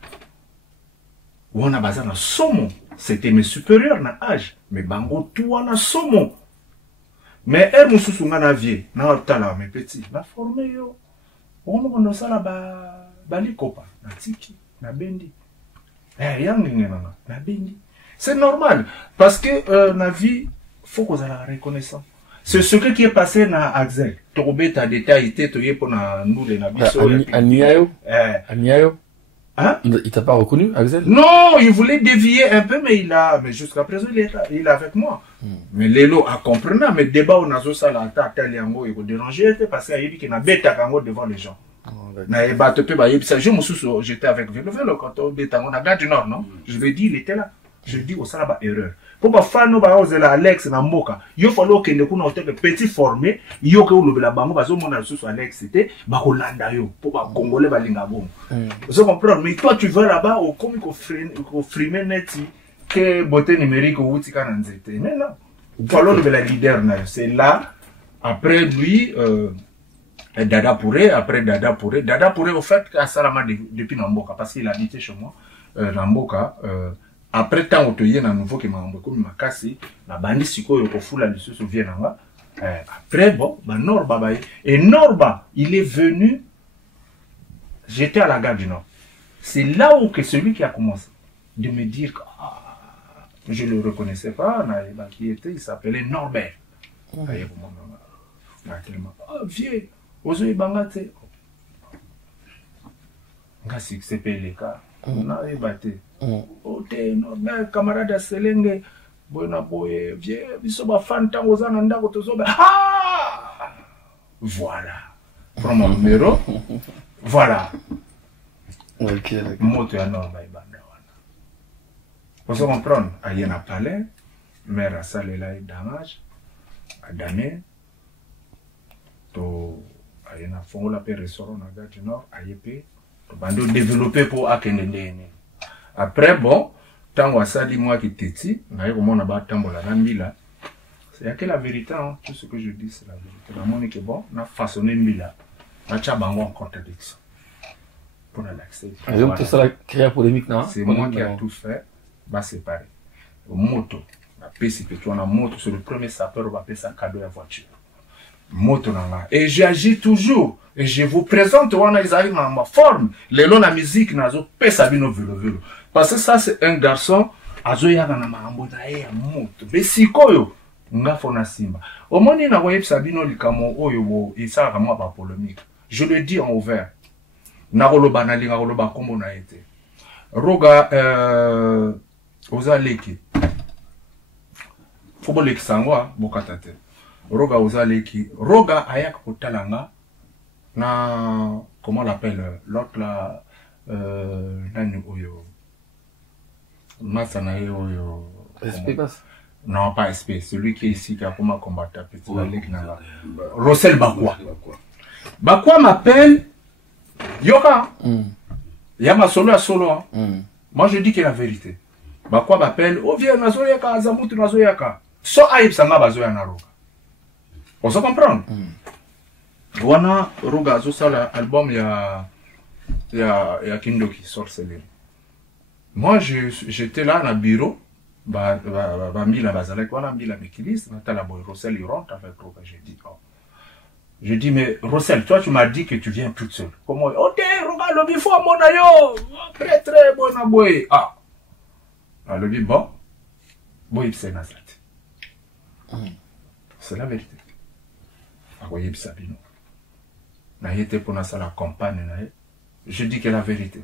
Où on a basé dans Somo. C'était mes supérieurs dans l'âge. Mais Bango, tout on a Somo. Mais elle m'a soussou na vie. Na tala mes petits. Ma formé yo. On a ça là-bas. Bali kopa, na tiki, na bendi. Na bendi. C'est normal. Parce que la vie, faut qu'on ait la reconnaissance. C'est ce qui est passé dans Axel. Torobé ta détail, tu es pour nous les nabiso. Aniayo. Hein? Il t'a pas reconnu, Axel? Non, il voulait dévier un peu, mais mais jusqu'à présent, il est avec moi. Mais Lélo a compris, mais débat on a ça la tête, il y a un déranger, parce qu'il a dit qu'il a bête devant les gens. Je me souviens, j'étais avec Vélo quand on était à la gare du Nord, non? Je lui ai dit, il était là. Je lui ai dit, au salaba erreur. Pour pas faire nos barres de la Alex na Moka, il faut que nous connaissions que petit formé, il faut que nous la bango, parce que mon associé Alex c'était, bah Hollanda yo, pour pas Congolais balinga bon. Vous comprenez? Mais toi tu vas là-bas au comme qu'on frimer net que beauté numérique ou outil quand on était. Mais non, il faut le leader là. C'est là. Après lui, Dada Pouré, au fait, à Salama depuis Namboka, parce qu'il habitait chez moi, Namboka, après tant que tu es nouveau qui m'a envoyé comme ma casse, la bande siko yo kofu la dessus se vient là. Après bon, bah Norba bah et Norba, il est venu. J'étais à la gare du Nord. C'est là où que celui qui a commencé de me dire que je le reconnaissais pas, qui était, il s'appelait Norbert. Tellement vieux, ozo bangate. Ngasi c'est les cas. On a ébatté. Oh, Norbert, camarade Selenge, bona boye, vieux, bisoba fanta ozana ndako tozoba. Voilà. Prends mon numéro. Voilà. Ok. Moto ya Norba ibanda wana. Vous comprenez? Aïe na palais, mère a salé là damage, a damné. To aïe na fongo la paix restaurant na gare du Nord, aïe paix. To bando développer pour akendendene. Après bon, tant à ça dit moi qui t'étais, na yé comment on a battu tambola na mila. C'est que la vérité, hein. Tout ce que je dis c'est la vérité. La monnaie qui est bon, on a façonné mila. On a bango en contradiction. Pour l'accès. Donc tout ça la créa polémique non? C'est moi qui a tout fait, bah c'est pareil. Au moto, la PCP, tu as une moto, c'est le premier sapeur, on va payer sa cadeau à voiture. Moto nanga. Et j'agis toujours. Et je vous présente, on a ma forme. Les longs la musique, nazo, pesa bino velo. Parce que ça, c'est un garçon, azo yaga na mahambo na ya moto. Mais si koyo, nga fona simba. Au moins, il n'a pas sabino likamo, oyo, et ça, vraiment pas polémique. Je le dis en ouvert. Naroloba na linga roloba kombo na été. Roga, ozaleki. Fobo leki sangwa, bokatate. Roga ozaleki. Roga ayak kotalanga. Na, comment on l'appelle, l'autre là, nani oyo. Masana oyo. SP passe. Non, pas SP, celui qui est ici, qui a comment combattre petit leki nanga. Rossel Bakwa. Bakwa m'appelle. Yoka. Yama solo à solo. Moi je dis que la vérité. Bakwa m'appelle. Oh viens, nazo yaka, azamutu nazo yaka. So aïb sanga bazo ya na roga. On se comprend? Wana roga zo sala album ya Kindoki sorcellerie. Moi j'étais là dans le bureau. Mila bazalek wana mila mekilis. Natala boy Rossel il rentre avec roga. J'ai dit oh. Je dis, mais Rossel, toi tu m'as dit que tu viens toute seule. Comment? Ok, regarde le bifo à mon ayo. Très très bon aboy. Ah. Alors le bif, bon. Boy, c'est Nazat. C'est la vérité. Aboy, c'est Sabino. Naïete pour la campagne. Je dis que la vérité.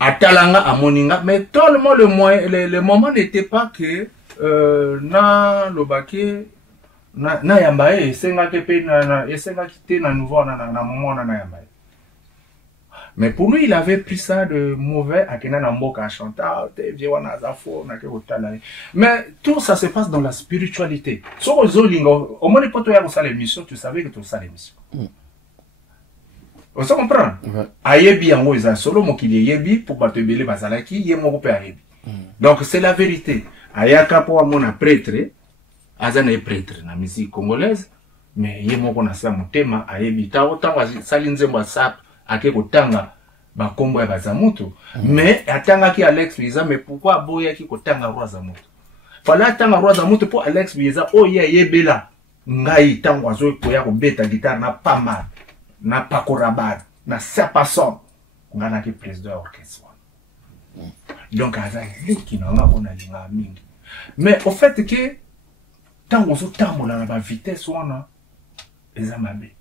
Atalanga à Moninga, mais tellement le moment n'était pas que na le baquet. Na yambaye esenga kepe esenga kité na nouveau na moment na yambaye. Mais pour lui il avait pris ça de mauvais akena na mboka à chanter vieux wana zafo na ke otala. Mais tout ça se passe dans la spiritualité. So ozolingo au moins poto ya ko sala émission, tu savais que tu sala émission. On se comprend? Ayebi yango eza solo mokili yebi pour bato ebele bazalaki ye moko pe ayebi. Donc c'est la vérité. Ayaka po amona prêtre Azana est prêtre na musique congolaise, mais yé moko na sa motema ayebi ta otanga sali nzembo sap ake kotanga ba kombo ya bazamuto, mais atanga ki Alex Biza, mais pourquoi boya ki kotanga roi zamuto? Fala tanga roi zamuto pour Alex Biza o ye yebela ngai tango azo koya ko beta guitare na pama na pakorabad na sapason ngana ki président orchestre. Donc azali ki na nga ona linga mingi. Mais au fait que tant qu'on se tamboule à la vitesse, on a les amabés.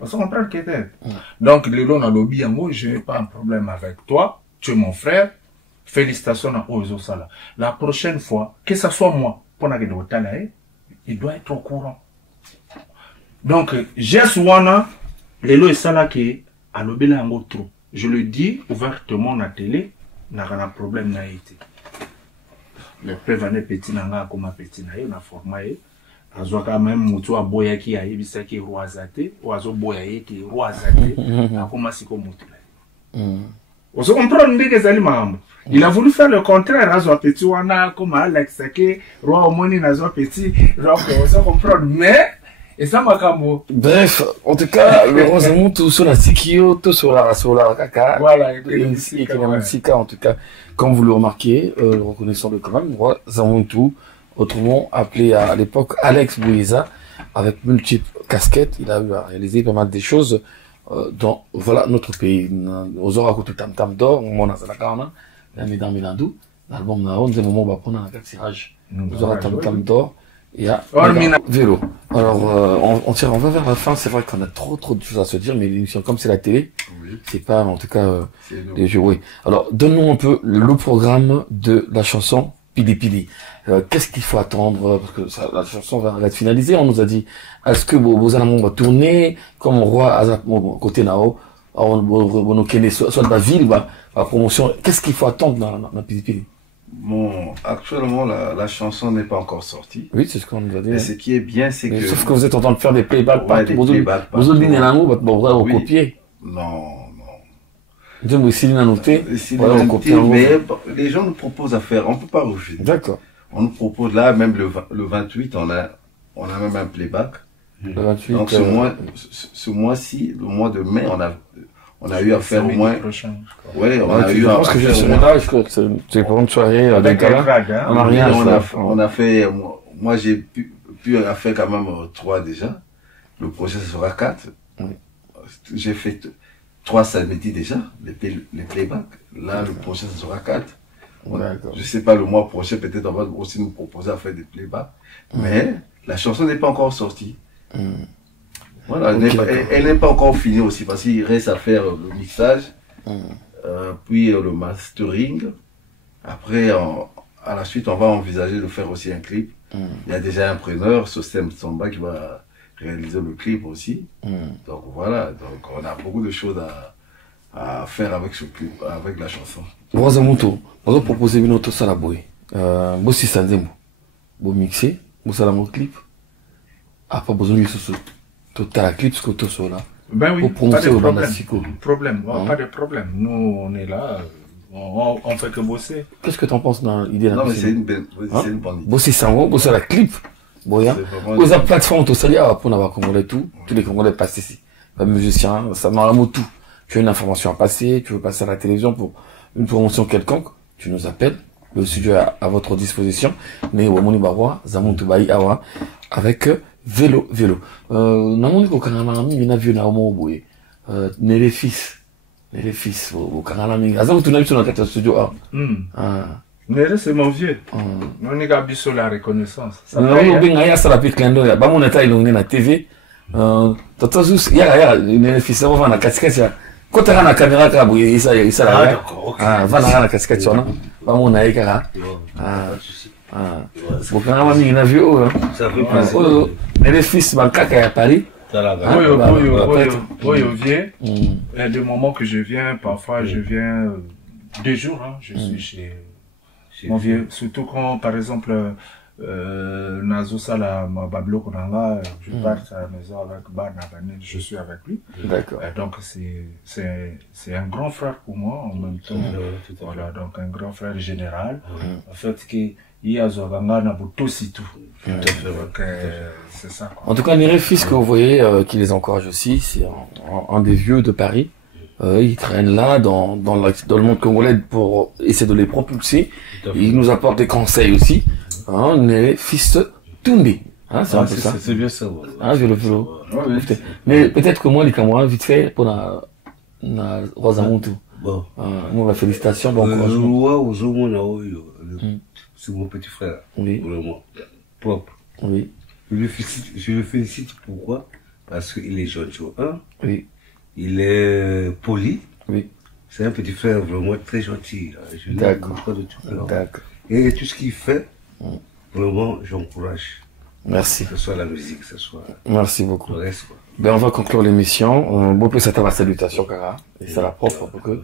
On se comprend que c'est. Donc, le long a lobby en haut, je n'ai pas un problème avec toi. Tu es mon frère. Félicitations à Ozosala. La prochaine fois, que ce soit moi, pour la il doit être au courant. Donc, j'ai souvent, le lot est ça là qui alobela yango trop. Je le dis ouvertement à la télé, n'a pas de problème n'a été. Le père Vané Petit n'a comme petit n'a eu, n'a formé. Azo quand même mutu aboya ki ayebisa ki roazate, ou azo boya ki roazate, na koma siko mutu. On se comprend ndenge zali mambo. Il a voulu faire le contraire, azo petit wana comme Alex ke roi omoni nazo petit, donc on se comprend mais et ça makambo. Bref, en tout cas, le Rosamond tout sur la Sikio, tout sur la Kaka. Voilà, en tout cas, comme vous le remarquez, reconnaissons le quand même, Rosamond tout, autrement appelé à l'époque Alex Bouiza, avec multiples casquettes, il a eu à réaliser pas mal de choses dans voilà notre pays. Aux aura tout tam tam d'or, on a ça la la mesdames Milandou, l'album na on des moments va prendre un tirage. Aux aura tam tam d'or. Il y a vélo. Alors, on va vers la fin. C'est vrai qu'on a trop de choses à se dire, mais l'émission, comme c'est la télé, c'est pas, en tout cas, les jeux, oui. Alors, donne-nous un peu le programme de la chanson Pili Pili. Qu'est-ce qu'il faut attendre? Parce que ça, la chanson va être finalisée. On nous a dit, est-ce que vos alamons vont tourner comme roi à côté Nao, soit de la ville, la promotion. Qu'est-ce qu'il faut attendre dans Pili Pili? Bon, actuellement, la chanson n'est pas encore sortie. Oui, c'est ce qu'on nous a dit. Mais ce qui est bien, c'est que... Sauf que vous êtes en train de faire des playbacks partout. Vous avez copier. Non. Vous aussi noté. Mais les gens nous proposent à faire. On ne peut pas refuser. D'accord. On nous propose là, même le 28, on a même un playback. Le 28. Donc ce mois-ci, le mois de mai, on a eu à faire au moins. Ouais, on a eu à faire. C'est pour une soirée avec on a fait. Moi, j'ai pu faire quand même 3 déjà. Le prochain sera 4. J'ai fait 3 samedis déjà, les playbacks. Là, le prochain sera 4. Je sais pas, le mois prochain, peut-être on va aussi nous proposer à faire des playbacks. Mais la chanson n'est pas encore sortie. Voilà, elle n'est pas encore finie aussi parce qu'il reste à faire le mixage, puis le mastering. Après, à la suite, on va envisager de faire aussi un clip. Il y a déjà un preneur, Sostem Samba, qui va réaliser le clip aussi. Donc voilà, donc on a beaucoup de choses à faire avec ce clip, avec la chanson. Rosamonto, on va proposer une autre salaboy. Bossi Sanzemo, vous mixez, vous allez mon clip. Ah, pas besoin de ce total clip, ce que tu as là. Ben oui, pas de problème. Pas de problème. Nous, on est là, on fait que bosser. Qu'est-ce que tu en penses dans l'idée là? Non, mais c'est une bonne idée. Bossi Sanzemo, bosser la clip. Boya. Aux plateformes, tout ça, pour n'avoir Congolais tout. Tous les Congolais passent ici. Pas musicien, ça m'a l'amour tout. Tu as une information à passer, tu veux passer à la télévision pour une promotion quelconque, tu nous appelles. Le studio est à votre disposition. Mais au Moni Barwa, Zamontou Baï Awa, avec vélo. Namoni ko kanalami, mina vieux na omo boye. Les fils, au kanalami. Azam tu n'as vu sur notre studio A. Nere, c'est mon vieux. On est gabi sur la reconnaissance. Non, il y a ça la pique l'endo. Bah, mon état, il est na TV. Tatazus, il y a, les fils, on va na casquette. Quand tu as la caméra, il ça là. Va na casquette, sur là. Bah, mon aïka. Bon, quand on a mis une avion, ça fait plaisir. Les fils, Bankaka à Paris. Oui, vieux. Il y a des moments que je viens, parfois je viens 2 jours, je suis chez mon vieux. Surtout quand, par exemple, Nazo Sala Bablo Konanga, je pars à la maison avec Barnabane, je suis avec lui. D'accord. Donc c'est un grand frère pour moi en même temps. Voilà, donc un grand frère général. En fait, qui y a Zoganga Nabutosi tout. Donc c'est ça. En tout cas, les fils que vous voyez, qui les encourage aussi, c'est un des vieux de Paris. Ils traînent là dans le monde congolais pour essayer de les propulser. Ils nous apportent des conseils aussi. Les fils Tundi. C'est un peu ça. C'est bien ça. Je le vélo. Mais peut-être que moi, les camarades, vite fait, pour la Rosamonto. Bon. Moi, félicitations. Bon c'est mon petit frère. Oui. Vraiment. Propre. Oui. Je le félicite pourquoi? Parce qu'il est gentil. Oui. Il est poli. Oui. C'est un petit frère vraiment très gentil. D'accord. Et tout ce qu'il fait, vraiment, j'encourage. Merci. Que ce soit la musique, que ce soit Merci beaucoup. le reste, quoi. Ben, on va conclure l'émission. Bon, plus à ma salutation, Kara. Et c'est la propre, pour que.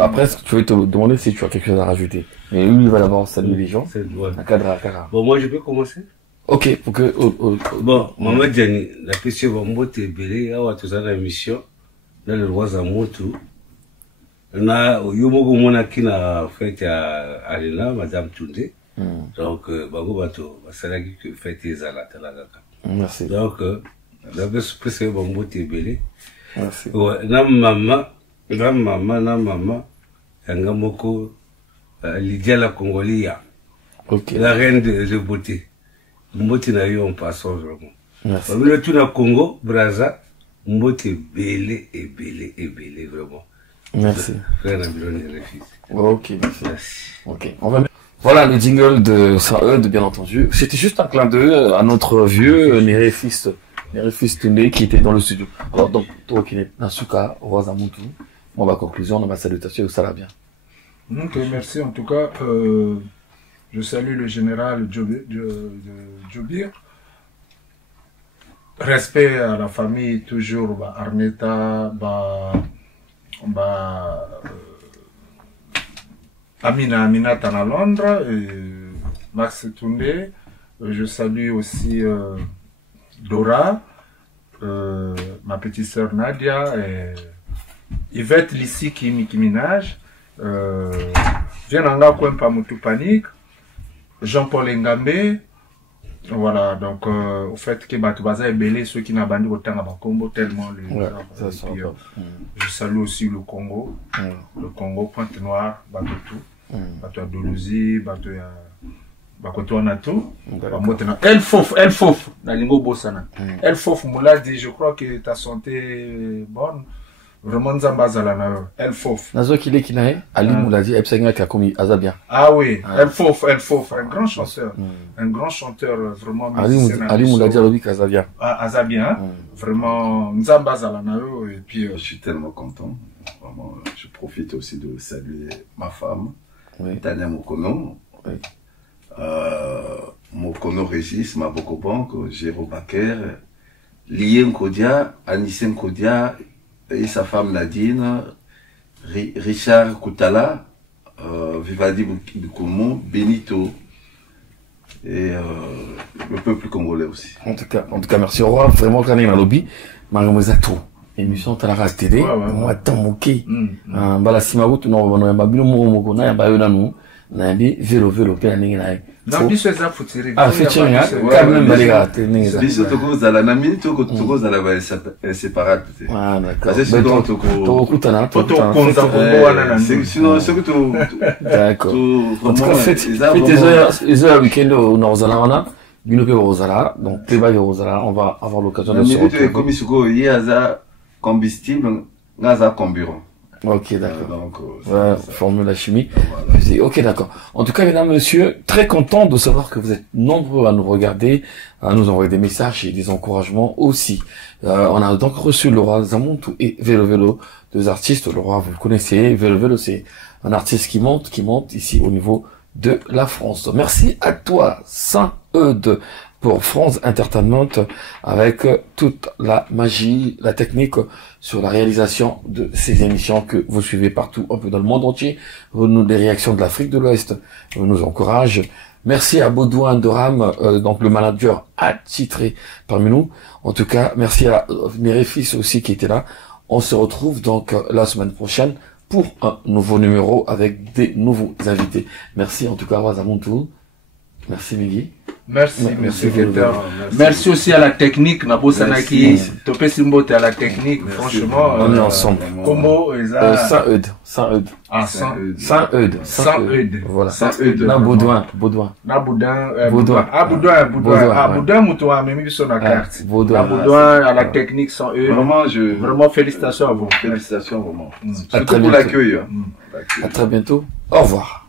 Après, je vais te demander si tu as quelque chose à rajouter. Mais lui, il va d'abord saluer les gens. C'est ouais. Un cadre à Kara. Bon, moi, je peux commencer? Ok, pour que, Bon, Maman Diani, la question va monter belé, à tout ça, la émission, dans le roi Zamotu. Na, yomogo mona qui n'a fait à Alena, Madame Tunde. Donc, bago bato, basalagi que fait les alatalagaka. Merci. Donc, d'abord, c'est que va monter belé. Merci. Ouais, na maman, yanga moko, Lydia la Congolia. Ok. La reine de beauté. Mboti na yo en passant vraiment. Merci. On tout na Congo, Brazza, Mboti belé et belé et belé vraiment. Merci. Frère Nabilon et les fils. Ok, merci. Merci. Ok. On va mettre... Voilà le jingle de Saeud, bien entendu. C'était juste un clin d'œil à notre vieux Néré-Fils Tunde qui était dans le studio. Alors, donc, toi qui es Nasuka, Rosa Moutou, on va conclusion, on va salutation, ça va bien. Ok, merci. En tout cas, je salue le général Djobir. Respect à la famille, toujours, Arneta, Aminata à Londres, et Max Tunde. Je salue aussi Dora, ma petite sœur Nadia, et Yvette Lissi Kiminage, Vienanga Kwempa Moutou Panique, Jean-Paul Ngambe. Voilà, donc au fait que Batoubaza est belé, ceux qui n'ont pas autant à Bakombo, tellement le. Ouais, je salue aussi le Congo, le Congo, Pointe-Noire, Batotou, Batou Dolozi, Batou Anato, El Fof, Nalingo Bossana. El Fof Mouladi, je crois que ta santé est bonne. Vraiment, Nzambazala, El Fof. Nazo Kile Kinae, Ali Mouladi, Epsenga Kakomi, Azabia. Ah oui, El Fof, un grand chanteur. Un grand chanteur, vraiment. Ali Mouladi, Alobi Azabia. Azabia, vraiment, Nzambazala, et puis. Je suis tellement content. Vraiment, je profite aussi de saluer ma femme, Tania Mokono. Mokono Régis, Maboko Banque, Géro Baker, Lien Kodia, Anissem Kodia, et sa femme Nadine, Richard Koutala, Vivadi Bukumu, Benito, et le peuple congolais aussi. En tout cas, merci au roi, vraiment, quand il y a un lobby, Maromozato, émission Talaras TV, moi, tant moqué, Bala Simaout, non, on a Babino Moko, na Bayona, nous, Nabi, vélo, Pénaning. Non, bis c'est ça, faut tirer. Ah, fait tirer, quand même, Baléga, Bis, Togo, Zala, Nami, Togo, Zala, séparate. Ah, d'accord. C'est ce dont Togo, sinon, c'est que tout. D'accord. En tout cas, faites les heures week-end au Nord-Zala, Binoke Rosala, donc, Teba Rosala, on va avoir l'occasion de se retrouver. Comme il y a combustible, Gaza comburant. Ok, d'accord. Donc, formule la chimie. Voilà. Ok, d'accord. En tout cas, mesdames, messieurs, très content de savoir que vous êtes nombreux à nous regarder, à nous envoyer des messages et des encouragements aussi. On a donc reçu le roi Zamontou et Vélo, deux artistes. Le roi, vous le connaissez. Vélo, c'est un artiste qui monte ici au niveau de la France. Merci à toi, Saint-Eudes, pour France Entertainment, avec toute la magie, la technique sur la réalisation de ces émissions que vous suivez partout, un peu dans le monde entier. Les réactions de l'Afrique de l'Ouest nous encouragent. Merci à Baudouin Doram, donc le manager attitré parmi nous. En tout cas, merci à Néré-Fils aussi qui était là. On se retrouve donc la semaine prochaine pour un nouveau numéro avec des nouveaux invités. Merci en tout cas, Wazamontou. Merci Migui. Merci, monsieur Keter. Merci aussi à la technique, Nabo Sanaki, Topé Simbote à la technique, franchement. On est ensemble. Comment Saint-Eudes. Ah, Saint-Eudes. Voilà. Saint-Eudes. Na Baudouin. Boudouin, Moutoua, Mimi sur la carte. Boudouin à la technique sans eux. Vraiment, félicitations à vous. Félicitations, vraiment. Surtout pour l'accueil. À très bientôt. Au revoir.